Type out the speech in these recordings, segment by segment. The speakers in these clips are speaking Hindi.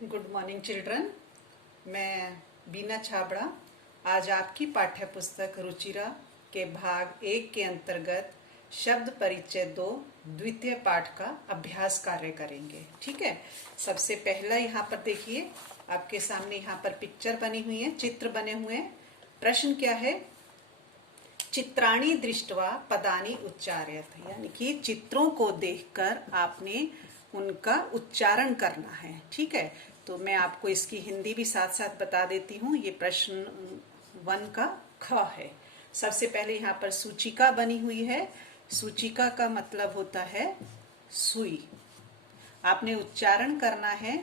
Good morning children. मैं बीना छाबड़ा आज आपकी पाठ्य पुस्तक रुचिरा के भाग 1 के अंतर्गत शब्द परिचय 2 द्वितीय पाठ का अभ्यास कार्य करेंगे। ठीक है, सबसे पहला यहाँ पर देखिए, आपके सामने यहाँ पर पिक्चर बनी हुई है, चित्र बने हुए हैं। प्रश्न क्या है? चित्राणी दृष्टवा पदानी उच्चार्यत, यानी कि चित्रों को देखकर आपने उनका उच्चारण करना है। ठीक है, तो मैं आपको इसकी हिंदी भी साथ साथ बता देती हूँ। ये प्रश्न 1 का ख है। सबसे पहले यहाँ पर सूचिका बनी हुई है। सूचिका का मतलब होता है सुई। आपने उच्चारण करना है,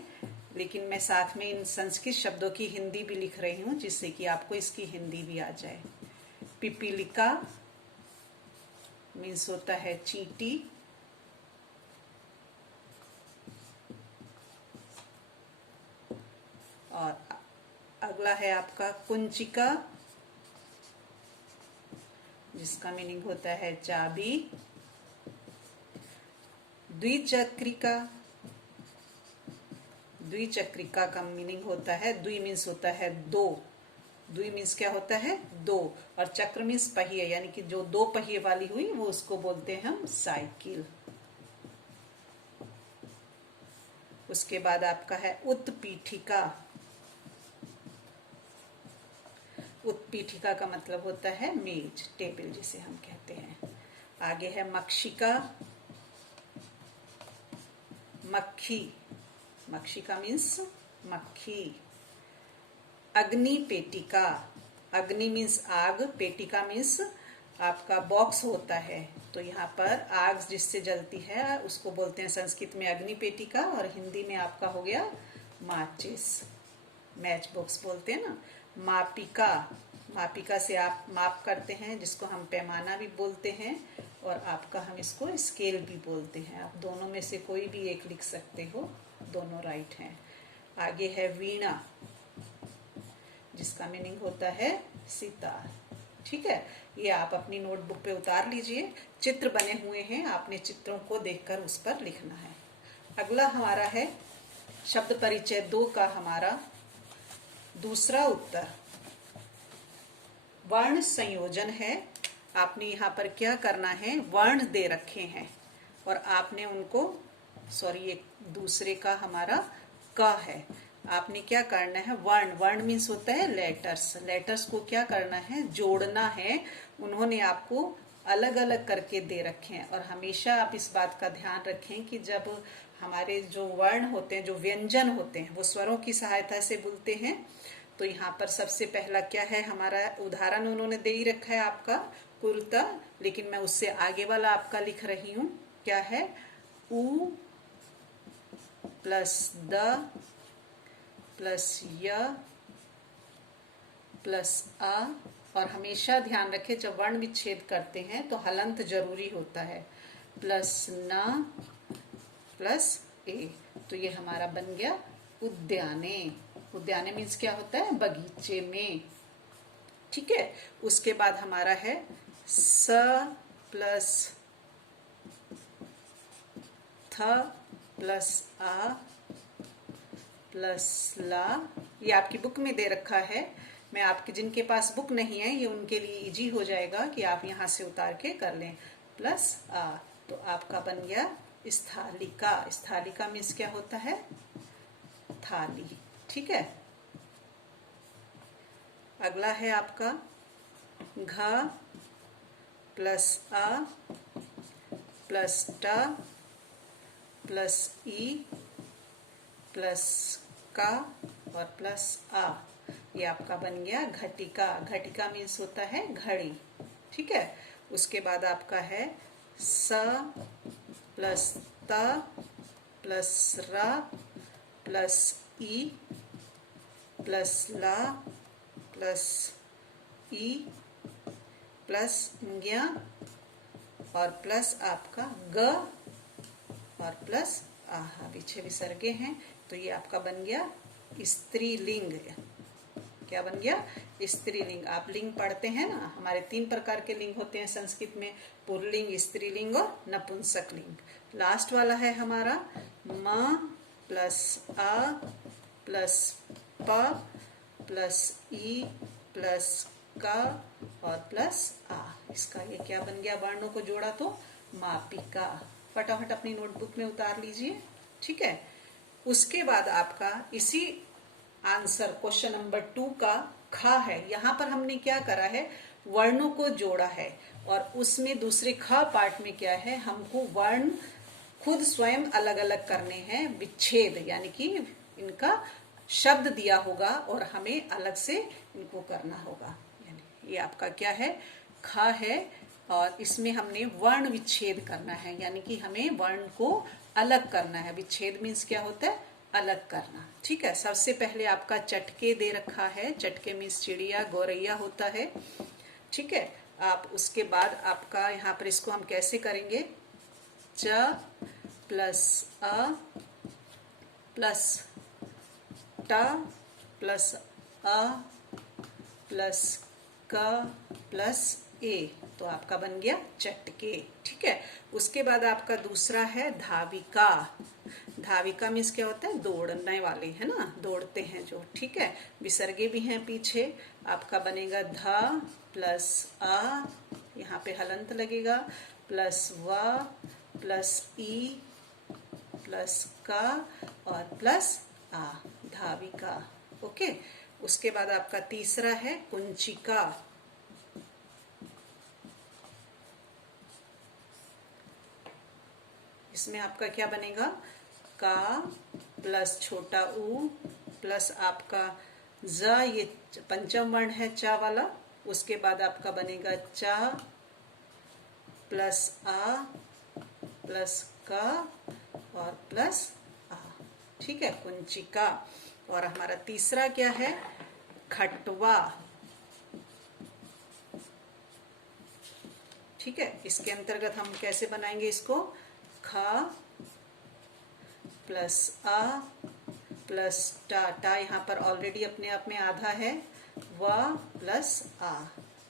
लेकिन मैं साथ में इन संस्कृत शब्दों की हिंदी भी लिख रही हूँ, जिससे कि आपको इसकी हिंदी भी आ जाए। पिपीलिका मीन्स होता है चींटी। और अगला है आपका कुंचिका, जिसका मीनिंग होता है चाबी। द्विचक्रिका, द्विचक्रिका का मीनिंग होता है, द्वि मीन्स होता है दो। द्वि मीन्स क्या होता है? दो। और चक्र मीन्स पहिए, यानी कि जो 2 पहिए वाली हुई वो उसको बोलते हैं हम साइकिल। उसके बाद आपका है उत्पीठिका। उत्पीठिका का मतलब होता है मेज, टेबल जिसे हम कहते हैं। आगे है मक्षिका, मक्खी। मक्षिका मीन्स मक्खी। अग्नि पेटिका, अग्नि मीन्स आग, पेटिका मीन्स आपका बॉक्स होता है। तो यहाँ पर आग जिससे जलती है उसको बोलते हैं संस्कृत में अग्नि पेटिका, और हिंदी में आपका हो गया माचिस, मैच बॉक्स बोलते हैं ना। मापिका, मापिका से आप माप करते हैं, जिसको हम पैमाना भी बोलते हैं, और आपका हम इसको स्केल भी बोलते हैं। आप दोनों में से कोई भी एक लिख सकते हो, दोनों राइट हैं। आगे है वीणा, जिसका मीनिंग होता है सितार। ठीक है, ये आप अपनी नोटबुक पे उतार लीजिए। चित्र बने हुए हैं, आपने चित्रों को देखकर उस पर लिखना है। अगला हमारा है शब्द परिचय 2 का हमारा दूसरा उत्तर। वर्ण संयोजन है। आपने यहाँ पर क्या करना है, वर्ण दे रखे हैं और आपने उनको, एक दूसरे का हमारा क है, आपने क्या करना है, वर्ण, वर्ण मीन्स होता है लेटर्स, लेटर्स को क्या करना है, जोड़ना है। उन्होंने आपको अलग अलग करके दे रखे हैं, और हमेशा आप इस बात का ध्यान रखें कि जब हमारे जो वर्ण होते हैं, जो व्यंजन होते हैं, वो स्वरों की सहायता से बोलते हैं। तो यहाँ पर सबसे पहला क्या है, हमारा उदाहरण उन्होंने दे ही रखा है आपका कुर्ता, लेकिन मैं उससे आगे वाला आपका लिख रही हूँ। क्या है? उ प्लस द प्लस य प्लस अ, और हमेशा ध्यान रखें जब वर्ण विच्छेद करते हैं तो हलंत जरूरी होता है। प्लस न प्लस ए, तो ये हमारा बन गया उद्याने। उद्याने मीन्स क्या होता है, बगीचे में। ठीक है, उसके बाद हमारा है स प्लस थ प्लस आ प्लस ला। ये आपकी बुक में दे रखा है। मैं आपके जिनके पास बुक नहीं है, ये उनके लिए इजी हो जाएगा कि आप यहाँ से उतार के कर लें। प्लस आ, तो आपका बन गया स्थालिका। स्थालिका मीन्स क्या होता है, थाली। ठीक है, अगला है आपका घ प्लस अ प्लस ट प्लस ई प्लस का और प्लस आ, ये आपका बन गया घटिका। घटिका मीन्स होता है घड़ी। ठीक है, उसके बाद आपका है स प्लस त प्लस र प्लस ई प्लस ला प्लस ई प्लस ज्ञ और प्लस आपका ग और प्लस आहा, पीछे विसर्गे हैं, तो ये आपका बन गया स्त्रीलिंग। क्या बन गया? स्त्रीलिंग। आप लिंग पढ़ते हैं ना, हमारे 3 प्रकार के लिंग होते हैं संस्कृत में, पुल्लिंग, स्त्रीलिंग और नपुंसक लिंग। लास्ट वाला है हमारा म प्लस अ प्लस प प्लस ई प्लस का और प्लस आ। इसका ये क्या बन गया, वर्णों को जोड़ा तो मापिका। फटाफट अपनी नोटबुक में उतार लीजिए। ठीक है, उसके बाद आपका इसी आंसर क्वेश्चन नंबर 2 का ख है। यहाँ पर हमने क्या करा है, वर्णों को जोड़ा है, और उसमें दूसरे ख पार्ट में क्या है, हमको वर्ण खुद स्वयं अलग अलग करने हैं, विच्छेद, यानी कि इनका शब्द दिया होगा और हमें अलग से इनको करना होगा। यानी ये आपका क्या है, ख है, और इसमें हमने वर्ण विच्छेद करना है, यानी कि हमें वर्ण को अलग करना है। विच्छेद मीन्स क्या होता है, अलग करना। ठीक है, सबसे पहले आपका चटके दे रखा है। चटके मीन्स चिड़िया, गौरैया होता है। ठीक है, आप उसके बाद आपका यहाँ पर इसको हम कैसे करेंगे, च प्लस अ प्लस ट प्लस अ प्लस क प्लस ए, तो आपका बन गया चटके। ठीक है, उसके बाद आपका दूसरा है धाविका। धाविका मीन्स क्या होता है, दौड़ने वाले, है ना, दौड़ते हैं जो। ठीक है, विसर्गे भी हैं पीछे। आपका बनेगा ध प्लस आ, यहाँ पे हलंत लगेगा, प्लस व प्लस ई प्लस का और प्लस आ, धाविका। ओके, उसके बाद आपका तीसरा है कुंचिका। इसमें आपका क्या बनेगा, का प्लस छोटा ऊ प्लस आपका ज, ये पंचम वर्ण है चा वाला। उसके बाद आपका बनेगा चा प्लस आ प्लस का और प्लस आ। ठीक है, कुंचिका। और हमारा तीसरा क्या है, खटवा। ठीक है, इसके अंतर्गत हम कैसे बनाएंगे इसको, ख प्लस आ प्लस टा यहाँ पर ऑलरेडी अपने आप में आधा है, व प्लस आ।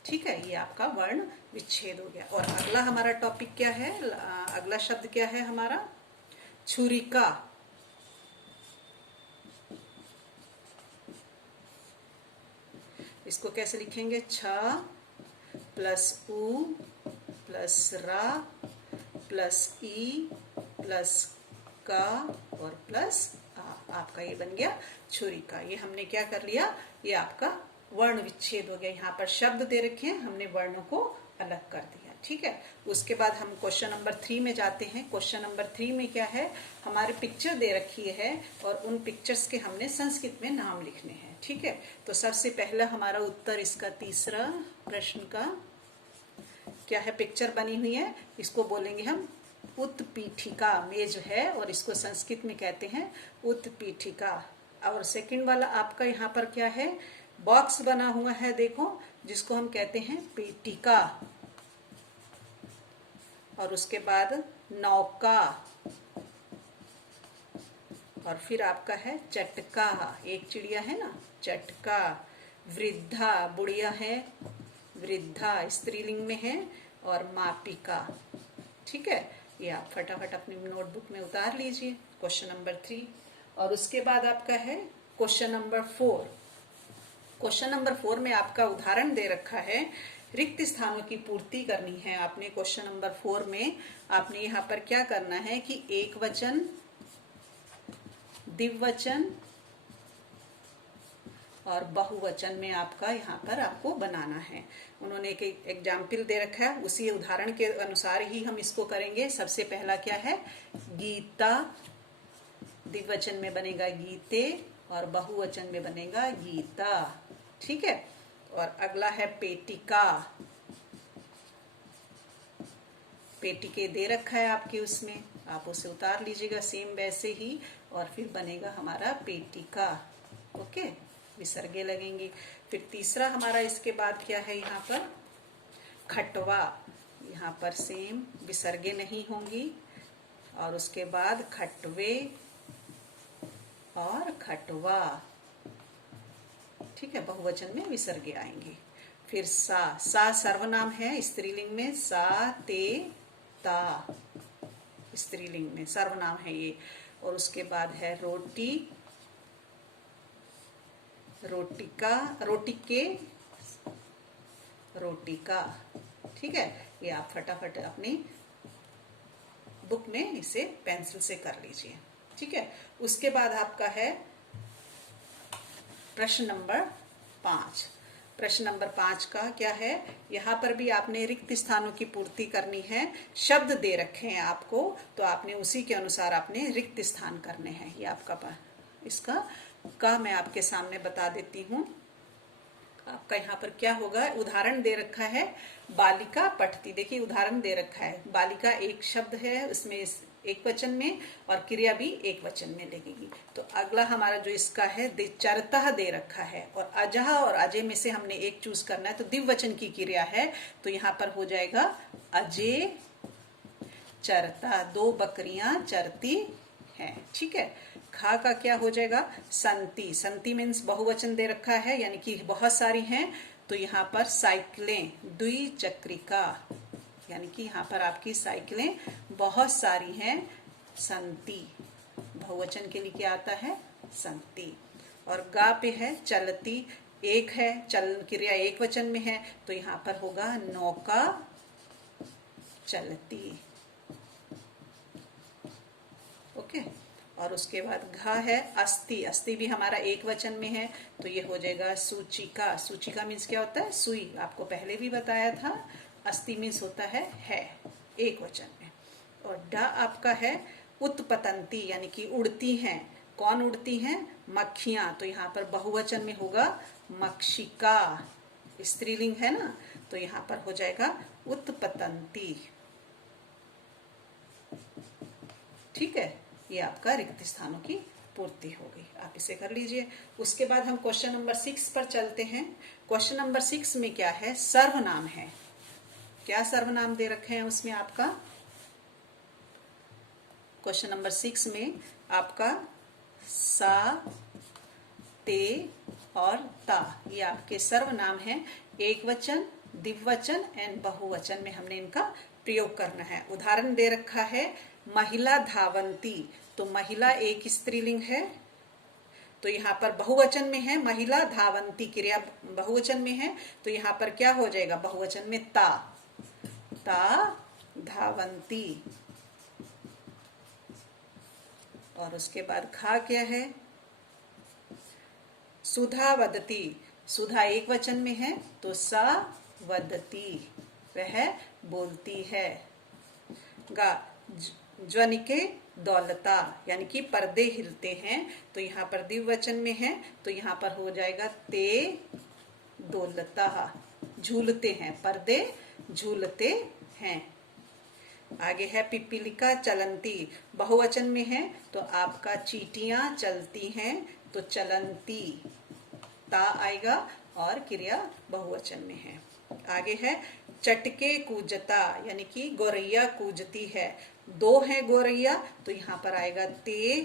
ठीक है, ये आपका वर्ण विच्छेद हो गया। और अगला हमारा टॉपिक क्या है, अगला शब्द क्या है हमारा, छुरिका। इसको कैसे लिखेंगे, छ प्लस उ प्लस रा प्लस ई प्लस का और प्लस आ। आपका ये बन गया छुरिका। ये हमने क्या कर लिया, ये आपका वर्ण विच्छेद हो गया। यहाँ पर शब्द दे रखे हैं, हमने वर्णों को अलग कर दिया। ठीक है, उसके बाद हम क्वेश्चन नंबर 3 में जाते हैं। क्वेश्चन नंबर 3 में क्या है, हमारे पिक्चर दे रखी है और उन पिक्चर्स के हमने संस्कृत में नाम लिखने हैं। ठीक है, तो सबसे पहला हमारा उत्तर इसका तीसरा प्रश्न का क्या है, पिक्चर बनी हुई है, इसको बोलेंगे हम उत्पीठिका। मेज है और इसको संस्कृत में कहते हैं उत्पीठिका। और सेकंड वाला आपका यहाँ पर क्या है, बॉक्स बना हुआ है देखो, जिसको हम कहते हैं पेटिका। और उसके बाद नौका, और फिर आपका है चटका, एक चिड़िया है ना, चटका। वृद्धा, बुढ़िया है, वृद्धा स्त्रीलिंग में है, और मापिका। ठीक है, ये आप फटाफट अपनी नोटबुक में उतार लीजिए, क्वेश्चन नंबर 3। और उसके बाद आपका है क्वेश्चन नंबर 4। क्वेश्चन नंबर 4 में आपका उदाहरण दे रखा है, रिक्त स्थानों की पूर्ति करनी है आपने। क्वेश्चन नंबर 4 में आपने यहाँ पर क्या करना है कि एक वचन, द्विवचन और बहुवचन में आपका यहाँ पर आपको बनाना है। उन्होंने एक एग्जाम्पल दे रखा है, उसी उदाहरण के अनुसार ही हम इसको करेंगे। सबसे पहला क्या है, गीता, द्विवचन में बनेगा गीते और बहुवचन में बनेगा गीता। ठीक है, और अगला है पेटिका। पेटिके दे रखा है आपके, उसमें आप उसे उतार लीजिएगा सेम वैसे ही, और फिर बनेगा हमारा पेटिका। ओके, विसर्गे लगेंगे। फिर तीसरा हमारा इसके बाद क्या है, यहाँ पर खटवा। यहाँ पर सेम विसर्गे नहीं होंगी, और उसके बाद खटवे और खटवा। ठीक है, बहुवचन में विसर्गे आएंगे। फिर सा सर्वनाम है, स्त्रीलिंग में सा ते ता, स्त्रीलिंग में सर्वनाम है ये। और उसके बाद है रोटी, रोटिका, रोटिके, रोटिका। ठीक है, ये आप फटाफट अपनी बुक में इसे पेंसिल से कर लीजिए। ठीक है, उसके बाद आपका है प्रश्न नंबर 5। प्रश्न नंबर 5 का क्या है, यहाँ पर भी आपने रिक्त स्थानों की पूर्ति करनी है। शब्द दे रखे हैं आपको, तो आपने उसी के अनुसार आपने रिक्त स्थान करने हैं। ये आपका इसका मैं आपके सामने बता देती हूँ। आपका यहाँ पर क्या होगा, उदाहरण दे रखा है बालिका पठती। देखिए उदाहरण दे रखा है, बालिका एक शब्द है, उसमें एक वचन में और क्रिया भी एक वचन में लगेगी। तो अगला हमारा जो इसका है चरता दे रखा है, और अजह और अजय में से हमने एक चूज करना है। तो द्विवचन की क्रिया है, तो यहाँ पर हो जाएगा अजय चरता, 2 बकरियां चरती हैं। ठीक है, खा का क्या हो जाएगा, संति। संति मीन्स बहुवचन दे रखा है, यानी कि बहुत सारी हैं। तो यहाँ पर साइकिलें, द्विचक्रिका, यानी कि यहाँ पर आपकी साइकिलें बहुत सारी हैं, संति। बहुवचन के लिए क्या आता है, संति। और गा पे है चलती, एक है, चल क्रिया एक वचन में है, तो यहाँ पर होगा नौका चलती। ओके, और उसके बाद घा है अस्थि। अस्थि भी हमारा एक वचन में है, तो ये हो जाएगा सूचिका। सूचिका मीन्स क्या होता है, सुई। आपको पहले भी बताया था। अस्थि मीन्स होता है एक वचन में। और डा आपका है उत्पतंती, यानी कि उड़ती हैं। कौन उड़ती हैं, मक्खियां। तो यहाँ पर बहुवचन में होगा मक्षिका, स्त्रीलिंग है ना, तो यहाँ पर हो जाएगा उत्पतंती। ठीक है, ये आपका रिक्त स्थानों की पूर्ति हो गई। आप इसे कर लीजिए। उसके बाद हम क्वेश्चन नंबर 6 पर चलते हैं। क्वेश्चन नंबर 6 में क्या है, सर्वनाम है। क्या सर्वनाम दे रखे हैं उसमें आपका, क्वेश्चन नंबर 6 में आपका सा, ते और ता, ये आपके सर्वनाम हैं। एक वचन, द्विवचन एंड बहुवचन में हमने इनका प्रयोग करना है। उदाहरण दे रखा है महिला धावंती। तो महिला एक स्त्रीलिंग है, तो यहाँ पर बहुवचन में है महिला धावंती, क्रिया बहुवचन में है, तो यहाँ पर क्या हो जाएगा, बहुवचन में ता, ता धावंती। और उसके बाद खा क्या है, सुधा वदती। सुधा एक वचन में है, तो सा वदती, वह बोलती है। गा ज्वनिके दौलता, यानी कि पर्दे हिलते हैं, तो यहाँ पर द्विवचन में है, तो यहाँ पर हो जाएगा ते दौलता, झूलते हैं, पर्दे झूलते हैं। आगे है पिपीलिका चलंती, बहुवचन में है, तो आपका चींटियां चलती हैं, तो चलंती, ता आएगा और क्रिया बहुवचन में है। आगे है चटके कूजता, यानी कि गोरैया कूजती है। 2 है गोरैया, तो यहाँ पर आएगा ते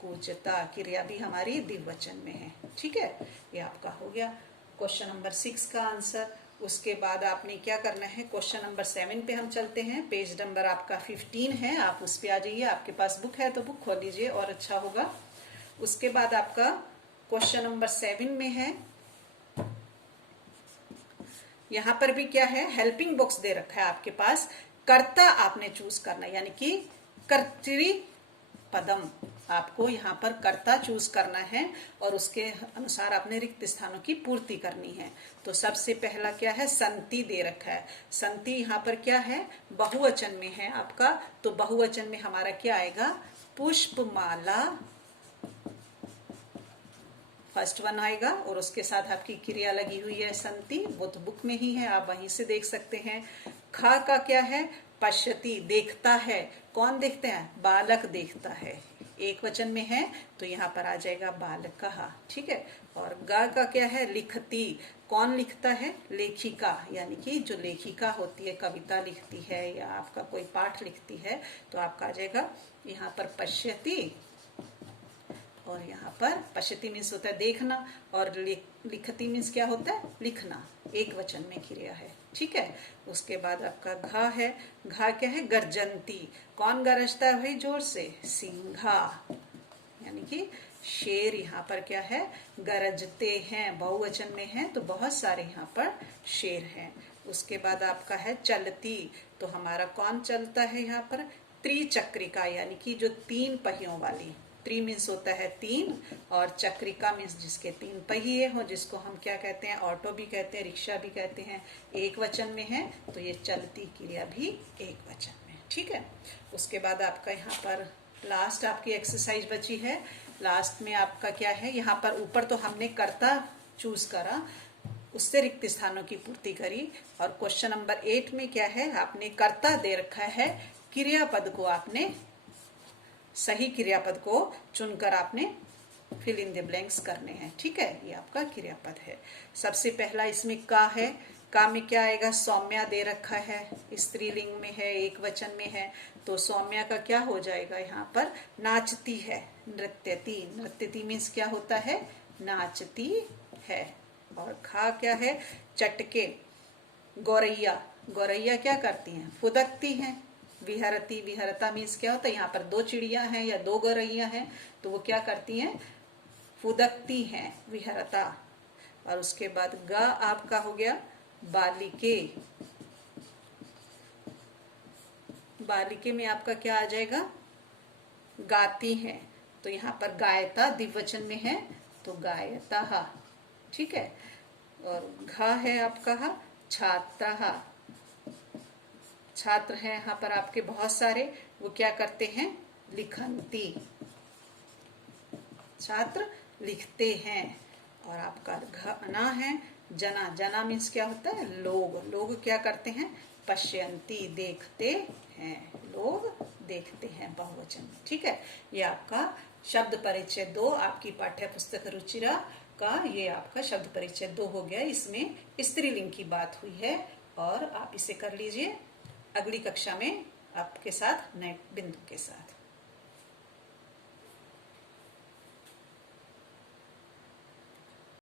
कूजता, क्रिया भी हमारी द्विवचन में है। ठीक है, ये आपका हो गया क्वेश्चन नंबर 6 का आंसर। उसके बाद आपने क्या करना है, क्वेश्चन नंबर 7 पे हम चलते हैं। पेज नंबर आपका 15 है, आप उस पे आ जाइए। आपके पास बुक है तो बुक खोल लीजिए और अच्छा होगा। उसके बाद आपका क्वेश्चन नंबर 7 में है, यहाँ पर भी क्या है, हेल्पिंग बॉक्स दे रखा है आपके पास। कर्ता आपने चूज करना, यानी कि कर्तृ पदम, आपको यहाँ पर कर्ता चूज करना है और उसके अनुसार आपने रिक्त स्थानों की पूर्ति करनी है। तो सबसे पहला क्या है, संति दे रखा है। संति यहाँ पर क्या है, बहुवचन में है आपका, तो बहुवचन में हमारा क्या आएगा, पुष्पमाला, फर्स्ट वन आएगा और उसके साथ आपकी क्रिया लगी हुई है संति, वो तो बुक में ही है, आप वहीं से देख सकते हैं। खा का क्या है, पश्यति, देखता है। कौन देखते हैं, बालक देखता है, एक वचन में है, तो यहाँ पर आ जाएगा बालकः। ठीक है, और गा का क्या है, लिखती, कौन लिखता है, लेखिका, यानी कि जो लेखिका होती है, कविता लिखती है या आपका कोई पाठ लिखती है, तो आपका आ जाएगा यहाँ पर पश्यति, और यहाँ पर पश्यति मीन्स होता है देखना, और लिखती मीन्स क्या होता है, लिखना, एक वचन में क्रिया है। ठीक है, उसके बाद आपका घा है। घा क्या है, गर्जंती, कौन गरजता है भाई जोर से, सिंघा, यानी कि शेर यहाँ पर क्या है, गरजते हैं, बहुवचन में है तो बहुत सारे यहाँ पर शेर हैं। उसके बाद आपका है चलती, तो हमारा कौन चलता है यहाँ पर, त्रिचक्रिका यानी कि जो 3 पहियों वाली, त्रि मीन्स होता है 3 और चक्रिका मीन्स जिसके 3 पहिए हो, जिसको हम क्या कहते हैं, ऑटो भी कहते हैं, रिक्शा भी कहते हैं, एक वचन में है तो ये चलती क्रिया भी एक वचन में। ठीक है, उसके बाद आपका यहाँ पर लास्ट आपकी एक्सरसाइज बची है। लास्ट में आपका क्या है, यहाँ पर ऊपर तो हमने कर्ता चूज करा, उससे रिक्त स्थानों की पूर्ति करी, और क्वेश्चन नंबर 8 में क्या है, आपने कर्ता दे रखा है, क्रियापद को आपने, सही क्रियापद को चुनकर आपने फिल इन द ब्लैंक्स करने हैं। ठीक है, ये आपका क्रियापद है। सबसे पहला इसमें का है, का में क्या आएगा, सौम्या दे रखा है, स्त्रीलिंग में है, एक वचन में है, तो सौम्या का क्या हो जाएगा यहाँ पर, नाचती है, नृत्यति, नृत्यति मीन्स क्या होता है, नाचती है। और खा क्या है, चटके, गौरैया, गौरैया क्या करती हैं, फुदकती हैं। विहरती, विहरता मीन्स क्या होता है, यहाँ पर 2 चिड़िया हैं या 2 गौरैया हैं तो वो क्या करती हैं, फुदकती हैं, विहरता। और उसके बाद ग आपका हो गया बालिके, बालिके में आपका क्या आ जाएगा, गाती हैं, तो यहाँ पर गायता द्विवचन में है तो गायता। ठीक है, और घ है आपका छात्र, छात्र हैं यहाँ पर आपके बहुत सारे, वो क्या करते हैं, लिखंती, छात्र लिखते हैं। और आपका घना है जना, जना मीन्स क्या होता है, लोग, लोग क्या करते हैं, पश्यंती, देखते हैं, लोग देखते हैं, बहुवचन में। ठीक है, ये आपका शब्द परिचय 2 आपकी पाठ्य पुस्तक रुचिरा का, ये आपका शब्द परिचय 2 हो गया। इसमें स्त्रीलिंग की बात हुई है और आप इसे कर लीजिए। अगली कक्षा में आपके साथ नए बिंदु के साथ।